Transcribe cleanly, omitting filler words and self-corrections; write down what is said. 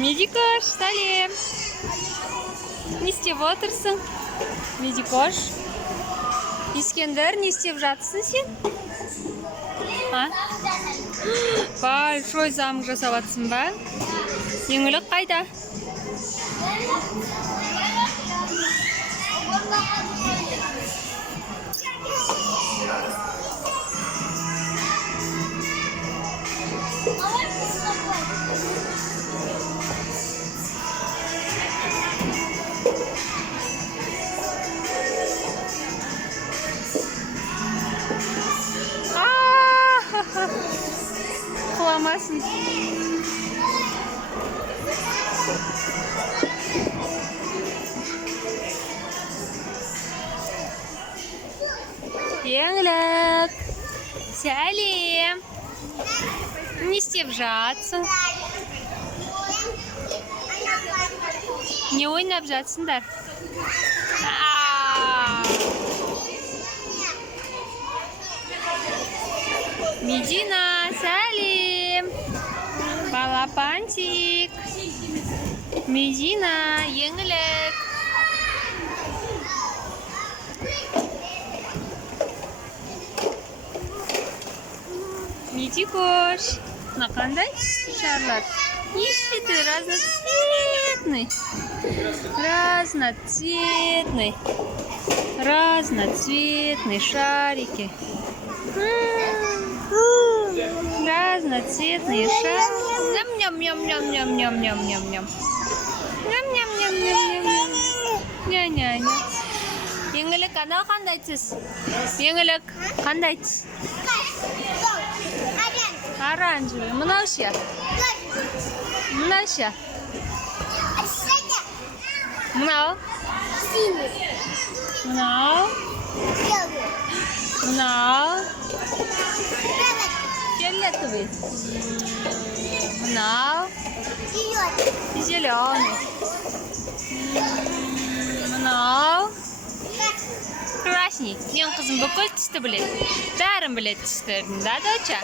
Медикош, сәлем. Не істеп отырсың? Медикош. Ескендір, не істеп жатсың сен? Большой замок жасап жатсың ба? Еңлік қайда? Құламасын. Еңлік, сәлем. Не істеп жатсың? Не ойнап жатсыңдар? Медина, сәлем. Балапантик. Медина, еңлік. Медикош. Мына қандай шарлар? Нешеті разноцветный. Разноцветный. Разноцветный шарики. Разноцветные шарики. Ням-ням-ням-ням-ням-ням-ням-ням. Ням-ням-ням-ням-ням. Ня-ня-ня. Еңлік, анау қандай түс? Еңлік, қандай түс? Оранжевый. Мынау ше? Мынау ше? Мынау? Мынау? Мынау? Фиолетовый. Мынау? Зеленый. Мынау? Красный. Мен қызым бүкіл түсті біледі. Бәрін біледі түстерін, да, доча?